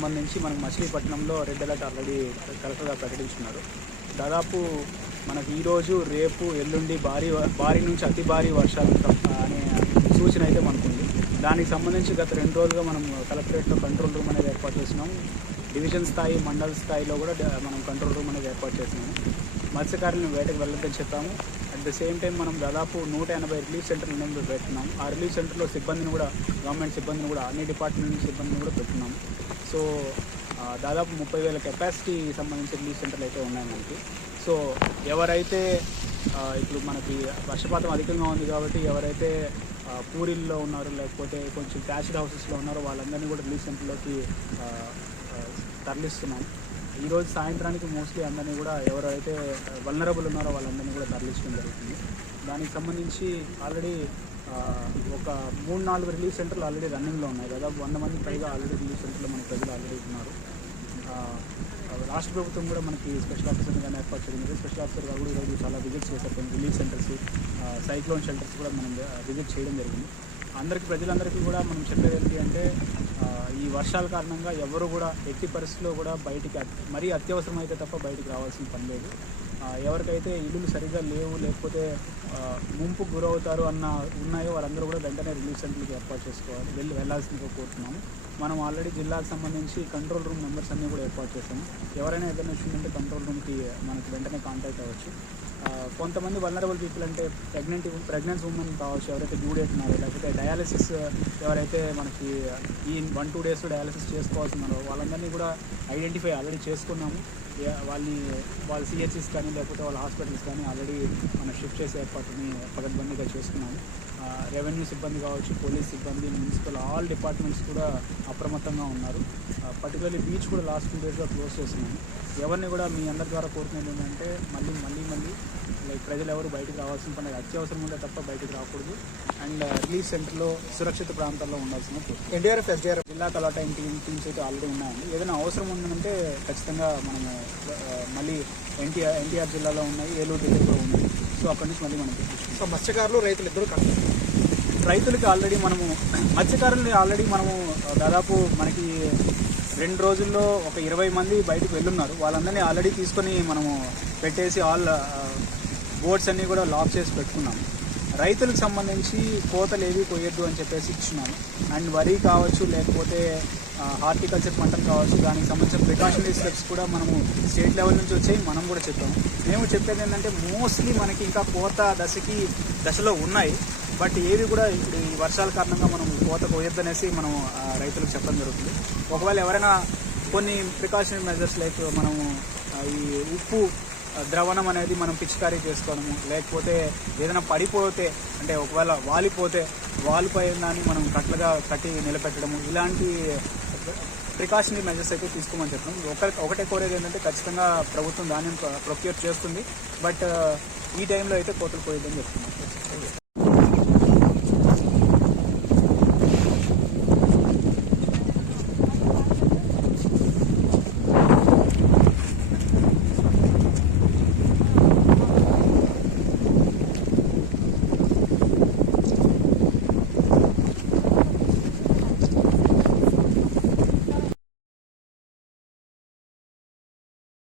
సంబంధించి మనకు మచిలీపట్నంలో రెడ్ అలర్ట్ ఆల్రెడీ కలెక్టర్గా ప్రకటించున్నారు దాదాపు మనకి ఈరోజు రేపు ఎల్లుండి భారీ భారీ నుంచి అతి భారీ వర్షాలు అనే సూచన అయితే మనకుంది. దానికి సంబంధించి గత రెండు రోజులుగా మనం కలెక్టరేట్లో కంట్రోల్ రూమ్ అనేది ఏర్పాటు చేసినాం. డివిజన్ స్థాయి మండల స్థాయిలో కూడా మనం కంట్రోల్ రూమ్ అనేది ఏర్పాటు చేసినాము మత్స్యకారులను వేటకు వెళ్ళొద్దని చెప్పాము. అట్ ద సేమ్ టైం మనం దాదాపు నూట ఎనభై రిలీఫ్ సెంటర్లు అనేది పెడుతున్నాం ఆ రిలీఫ్ సెంటర్లో సిబ్బందిని కూడా గవర్నమెంట్ సిబ్బందిని కూడా అన్ని డిపార్ట్మెంట్ సిబ్బందిని కూడా పెట్టినాం సో దాదాపు ముప్పై వేల కెపాసిటీ సంబంధించిన రిలీఫ్ సెంటర్లు అయితే ఉన్నాయి మనకి. సో ఎవరైతే ఇప్పుడు మనకి వర్షపాతం అధికంగా ఉంది కాబట్టి ఎవరైతే పూరిల్లో ఉన్నారో లేకపోతే కొంచెం క్యాష్డ్ హౌసెస్లో ఉన్నారో వాళ్ళందరినీ కూడా రిలీఫ్ సెంటర్లోకి తరలిస్తున్నాం ఈరోజు సాయంత్రానికి మోస్ట్లీ అందరినీ కూడా ఎవరైతే వల్నరబుల్ ఉన్నారో వాళ్ళందరినీ కూడా తరలించడం జరుగుతుంది. దానికి సంబంధించి ఆల్రెడీ ఒక మూడు నాలుగు రిలీఫ్ సెంటర్లు ఆల్రెడీ రన్నింగ్లో ఉన్నాయి. దాదాపు వంద మంది పైగా ఆల్రెడీ రిలీఫ్ సెంటర్లో మన ప్రజలు ఆల్రెడీ ఉన్నారు. రాష్ట్ర ప్రభుత్వం కూడా మనకి స్పెషల్ ఆఫీసర్ కానీ ఏర్పాటు చేయడం స్పెషల్ ఆఫీసర్ కూడా ఈరోజు చాలా విజిట్స్ చేశారు. కొన్ని రిలీఫ్ సెంటర్స్ సైక్లోన్ షెల్టర్స్ కూడా మనం విజిట్ చేయడం జరిగింది. అందరికీ ప్రజలందరికీ కూడా మనం చెప్పేది ఏంటి అంటే ఈ వర్షాల కారణంగా ఎవరు కూడా ఎట్టి పరిస్థితుల్లో కూడా బయటికి మరీ అత్యవసరమైతే తప్ప బయటికి రావాల్సిన పని లేదు. ఎవరికైతే ఇల్లులు సరిగ్గా లేవు లేకపోతే ముంపు గురవుతారు అన్న ఉన్నాయో వారందరూ కూడా వెంటనే రిలీఫ్ సెంటర్కి ఏర్పాటు చేసుకోవాలి. వెళ్ళి వెళ్ళాల్సిందిగా కోరుతున్నాము. మనం ఆల్రెడీ జిల్లాకు సంబంధించి కంట్రోల్ రూమ్ మెంబర్స్ అన్నీ కూడా ఏర్పాటు చేశాము. ఎవరైనా ఏదైనా వచ్చిందంటే కంట్రోల్ రూమ్కి మనకి వెంటనే కాంటాక్ట్ అవ్వచ్చు. కొంతమంది వల్నరబుల్ పీపుల్ అంటే ప్రెగ్నెంట్ ప్రెగ్నెన్సీ ఉమెన్ కావచ్చు ఎవరైతే డ్యూ డేట్ ఉన్నారో లేకపోతే డయాలసిస్ ఎవరైతే మనకి ఈ వన్ టూ డేస్లో డయాలసిస్ చేసుకోవాల్సి ఉన్నారో వాళ్ళందరినీ కూడా ఐడెంటిఫై ఆల్రెడీ చేసుకున్నాము. వాళ్ళని వాళ్ళ సిహెచ్సిస్ కానీ లేకపోతే వాళ్ళ హాస్పిటల్స్ కానీ ఆల్రెడీ మనం షిఫ్ట్ చేసే ఏర్పాటుని పకడ్బందీగా చేసుకున్నాము. రెవెన్యూ సిబ్బంది కావచ్చు పోలీస్ సిబ్బంది మున్సిపల్ ఆల్ డిపార్ట్మెంట్స్ కూడా అప్రమత్తంగా ఉన్నారు. పర్టికులర్లీ బీచ్ కూడా లాస్ట్ టూ డేస్గా క్లోజ్ చేస్తున్నాము ఎవరిని కూడా మీ అందరి ద్వారా కోరుకునేది ఏంటంటే మళ్ళీ మళ్ళీ మళ్ళీ లైక్ ప్రజలు ఎవరు బయటికి రావాల్సిన పని అత్యవసరం ఉంటే తప్ప బయటికి రాకూడదు. అండ్ రిలీఫ్ సెంటర్లో సురక్షిత ప్రాంతాల్లో ఉండాల్సిన. NDRF SDRF. జిల్లా కలాటైన్ టీమ్ టీమ్స్ అయితే ఆల్రెడీ ఉన్నాయండి. ఏదైనా అవసరం ఉందంటే ఖచ్చితంగా మనము మళ్ళీ ఎన్టీఆర్ ఎన్టీఆర్ జిల్లాలో ఉన్నాయి ఏలూరు కూడా ఉంది సో అక్కడి నుంచి మళ్ళీ మనం సో మత్స్యకారులు రైతులు ఇద్దరు కలిసి. రైతులకి ఆల్రెడీ మనము మత్స్యకారుల్ని ఆల్రెడీ మనము దాదాపు మనకి రెండు రోజుల్లో ఒక ఇరవై మంది బయటకు వెళ్ళున్నారు. వాళ్ళందరినీ ఆల్రెడీ తీసుకొని మనము పెట్టేసి ఆల్ బోట్స్ అన్నీ కూడా లాక్ చేసి పెట్టుకున్నాము. రైతులకు సంబంధించి కోతలు ఏవి కొయ్యొద్దు అని చెప్పేసి ఇచ్చినాము అండ్ వరి కావచ్చు లేకపోతే హార్టికల్చర్ పంటలు కావచ్చు దానికి సంబంధించిన ప్రికాషనరీ స్టెప్స్ కూడా మనము స్టేట్ లెవెల్ నుంచి వచ్చాయి మనం కూడా చెప్పాము. మేము చెప్పేది ఏంటంటే మోస్ట్లీ మనకి ఇంకా కోత దశకి దశలో ఉన్నాయి. బట్ ఏవి కూడా ఇప్పుడు ఈ వర్షాల కారణంగా మనం కోత కోయొద్దనేసి మనం రైతులకు చెప్పడం జరుగుతుంది. ఒకవేళ ఎవరైనా కొన్ని ప్రికాషనరీ మెజర్స్ లైక్ మనము ఈ ఉప్పు ద్రవణం అనేది మనం పిచికారీ చేసుకోవడము లేకపోతే ఏదైనా పడిపోతే అంటే ఒకవేళ వాలిపోతే వాలిపై దాన్ని మనం కట్లుగా కట్టి నిలబెట్టడము ఇలాంటి ప్రికాషనరీ మెజర్స్ అయితే తీసుకోమని చెప్పడం ఒక ఒకటే కోరేది ఏంటంటే ఖచ్చితంగా ప్రభుత్వం ధాన్యం ప్రొక్యూర్ చేస్తుంది బట్ ఈ టైంలో అయితే కోతలు పోయేదని చెప్తున్నాం.